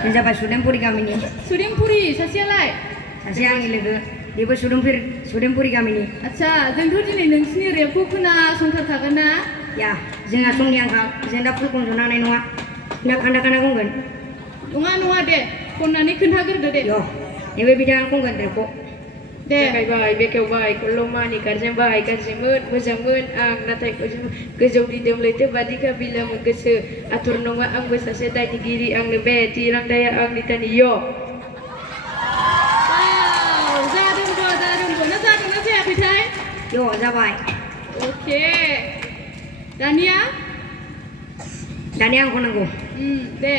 Ini siapa Sudempuri kami ini? Sudempuri, saksiaलाय? Saksi आंनि लोगो बेबो Sudempuri kami ini. आच्छा जोंथ' दिनै नोंसिनि रेपखौ खोनासंथारखागोन ना? Ya, जोंहा समनि आंखाल जों दा फुल खनज'नो हानाय नङा ना खान्दा खनगोन नङा दे खननानै खोन्थाग्रोदो दे yo नैबे बिदाङा खनगोन रेपखौ दे जागायबाय बेखेवबाय खलमानि गारजेनबाय गाज्रिमोन मोजांमोन आं नाथाय गोजौ दिदोम लैथो बादिखा बिलोमोन गोसो आथुर नङा आंबो सासे दायनिगिरि आंनो बे तिरांदाया आंनि दानि यो जादोंबो ना जादोंना जायाखैथाय yo जाबाय अके दानिया आं खननांगौ दे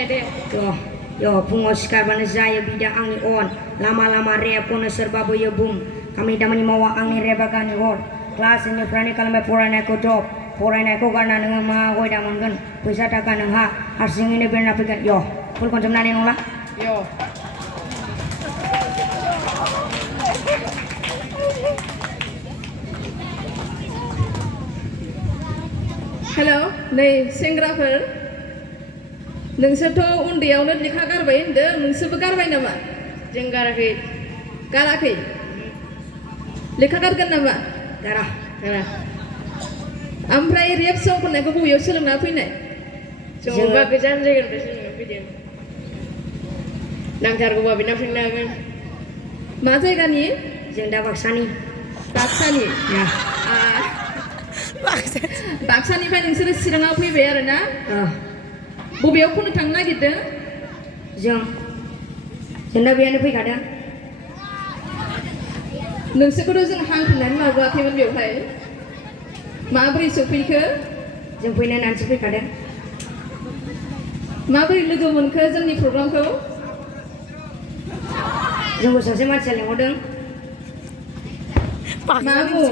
yo फुङाव सिखारबानो जायो बिदा आंनि अन लामा लामा रेप खनो सोरबा बोयो बुम खामानि दामानि मावा आंनि रेपआ गानि हर क्लास निफ्रायनो खालामबाय फरायनायखौ जब फरायनायखौ गारना नोङो मा गयदा मोनगोन फैसा थाखा नोंहा हारसिङैनो बेरना फैगोन yo फुल खनजोबनो हानाय नंला यो हेलौ नै सेंग्राफोर नोंसोरथ' उन्दैयावनो लेखा गारबाय होनदों नोंसोरबो गारबाय नामा जों गाराखै लेखा गारगोन नामा गारा ओमफ्राय रेप सं खननायखौ बबेयाव सोलोंना फैनाय जोंबा गोजान जायगानिफ्राय सोलोंना फैदों नांथारगौबा बेनाव सोंनो हागोन मा जायगानि जों दा बाक्सानि बाक्सानिफ्राय नोंसोरो चिराङाव फैबाय आरो ना बबेयाव खननो थांनो नागिरदों जों दा बेयावनो फैखादों नोंसोरखौथ' जों हांख्रायनानै लाबोआखैमोन बेवहाय माबोरै सफैखो जों फैनो होननानैसो फैखादों माबोरै लोगो मोनखो जोंनि प्रग्रामखौ जोंखौ सासे मानसिया लेंहरदों मा बुं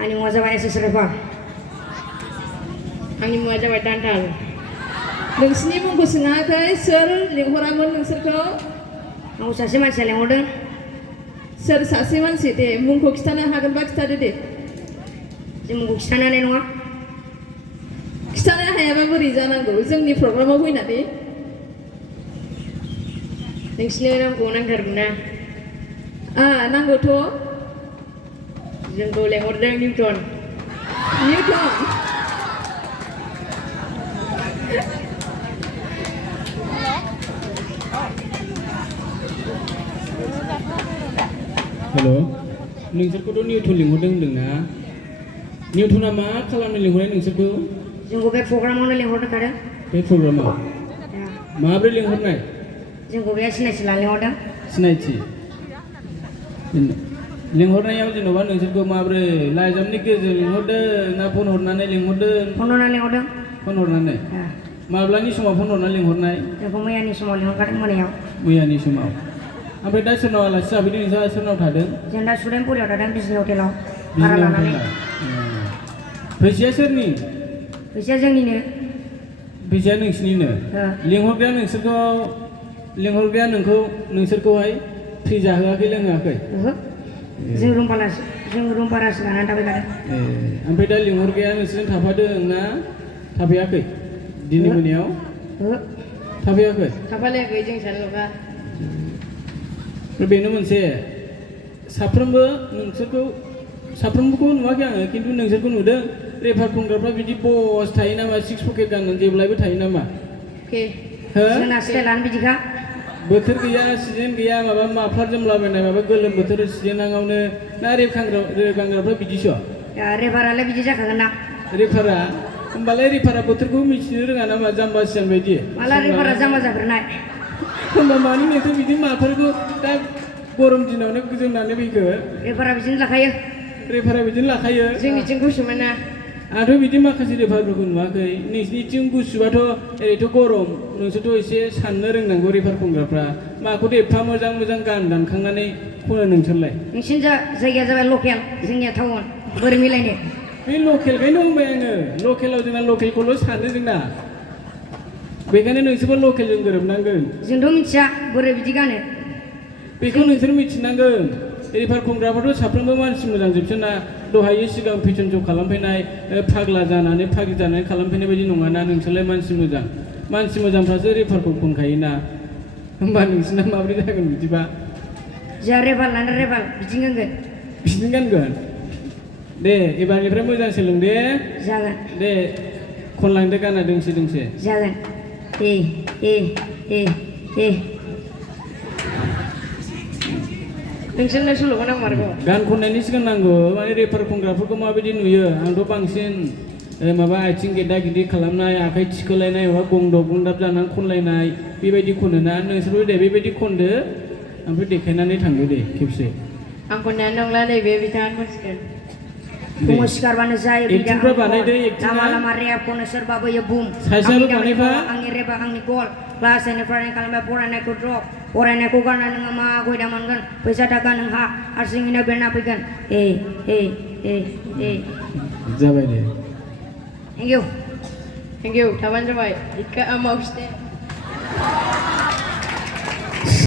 आंनि मुङा जाबाय एसेसरेफा आंनि मुङा जाबाय दान्थाल नोंसिनि मुंखौ सोङाखै सोर लिंहरामोन नोंसोरखौ आंखौ सासे मानसिया लेंहरदों सोर सासे मानसि दे मुंखौ खिथानो हागोनबा खिथादो दे जों मुंखौ खिथानो हानाय नङा खिथानो हायाबा बोरै जानांगौ जोंनि प्रग्रामाव फैनानै नोंसिनो नामखौ नांथारगौ ना नांगौथ' जोंखौ लेंहरदों निउटन हेलो नोंसोरखौथ' निउटन लिंहरदों होनदोंना निउटना मा खालामनो लिंहरनाय नोंसोरखौ जोंखौ बे प्रग्रामावनो लेंहरदों बे प्रग्रामाव माब्रै लिंहरनाय जोंखौ बे सिनायथि लानो लेंहरदों सिनायथि लिंहरनायाव जेन'बा नोंसोरखौ माब्रै लाइजामनि गेजेरजों लिंहरदों ना फन हरनानै लिंहरदों फन हरनानै लेंहरदों फन हरनानै माब्लानि समाव फन हरनानै लिंहरनाय जोंखौ मैयानि समाव लेंहरखादों मोनायाव मैयानि समाव ओमफ्राय दा सोरनाव आलासि जाफैदों नोंस्रा सोरनाव थादों जों दा सुदेमपुरियाव थादों बिजनि हटेलाव बिजनि हटेलाव फैसाया सोरनि फैसाया जोंनिनो फैसाया नोंसिनिनो लिंहरग्राया नोंसोरखौहाय फ्रि जाहोआखै लोंहोआखै जों रुम भारासो लानानै थाफैखादों ओमफ्राय दा लिंहरग्राया नोंसोरजों थाफादों ना थाफैयाखै दिनै मोनायाव थाफैयाखै थाफालायाखै जों सानल'खा बेनो मोनसे साफ्रोमबोखौ नुवाखै आङो खिन्थु नोंसोरखौ नुदों रेफार खुंग्राफ्रा बिदि बस थायो नामा सिक्स पकेट गाननानै जेब्लायबो थायो नामा जोंना स्टाइलानो बिदिखा बोथोर गैया सिजेन गैया माबा माफ्लार जोमलाबायनाय माबा गोलोम बोथोर सिजेनावनो ना रेप गानग्राफ्रा बिदिसो रेफारालाय बिदि जाखागोन ना रेफारा होमबालाय रेफारा बोथोरखौ मिथिनो रोङा नामा जाम्बा सियान बायदि माला रेफारा जाम्बा जाफेरनाय होमबा मानो नोंसोर बिदि माफोरखौ दा गरम दिनावनो जोमनानै फैखो रेफारा बिदिनो लाखायो जोंनिथिं गुसुमोन ना आंथ' बिदि माखासे रेफारफोरखौ नुवाखै नोंसिनिथिं गुसुबाथ' ओरैथ' गरम नोंसोरथ' एसे साननो रोंनांगौ रेफार खुंग्राफ्रा माखौथ' एफा मोजां गान दानखांनानै खनो नोंसोरलाय नोंसिनि जायगाया जाबाय लकेल जोंनिया टाउन बोरै मिलायनो बे लकेलखायनो बुंबाय आङो लकेलाव जोंना लकेलखौल' सानो जोंना बेखायनो नोंसोरबो लकेलजों गोरोबनांगोन जोंथ' मिथिया बोरै बिदि गानो बेखौ नोंसोर मिथिनांगोन रेफार खुंग्राफ्राथ' साफ्रोमबो मानसि मोजां जोबसोना दहायो सिगां पेसन श' खालामफैनाय फाग्ला जानानै फागि जानानै खालामफैनाय बायदि नङाना नोंसोरलाय मानसि मोजांफ्रासो रेफारखौ खनखायोना होमबा नोंसिना माबोरै जागोन बिदिबा जा रेबाल लाना रेबाल बिदिनो गानगोन बिदिनो गानगोन दे एबारनिफ्राय मोजां सोलों दे जागोन दे खनलांदो गाना दोंसे दोंसे जागोन ए ए ए ए नोंसोरनो सल'खौ नांमारगौ गान खननायनि सिगां नांगौ माने रेपार खनग्राफोरखौ माबायदि नुयो आंथ' बांसिन माबा आथिं गेदा गिदि खालामनाय आखाइ थिखोलायनाय माबा गंदब गंदाब जानानै खनलायनाय बेबायदि खनोना नोंसोरबो दे बेबायदि खनदो ओमफ्राय देखायनानै थांदो दे खेबसे आं खननायानो नंला नैबे बिथाङा खनसिगोन फुङाव सिखारबानो जायो बिदा एक्टिंफ्रा बानायदो एक्टिङा लामा लामा रेप खनो सोरबाबो यो बुम साइसाबो बानायबा आंनि रेबा आंनि गल क्लास निफ्राय खालामबाय फरायनायखौ द्रप फरायनायखौ गारना नोङो मा गयदा मोनगोन फैसा थाखा नोंहा हारसिङैनो बेरना फैगोन ए ए ए ए जाबाय दे थेंक इउ थेंक इउ थाबानो जाबाय इका आमाव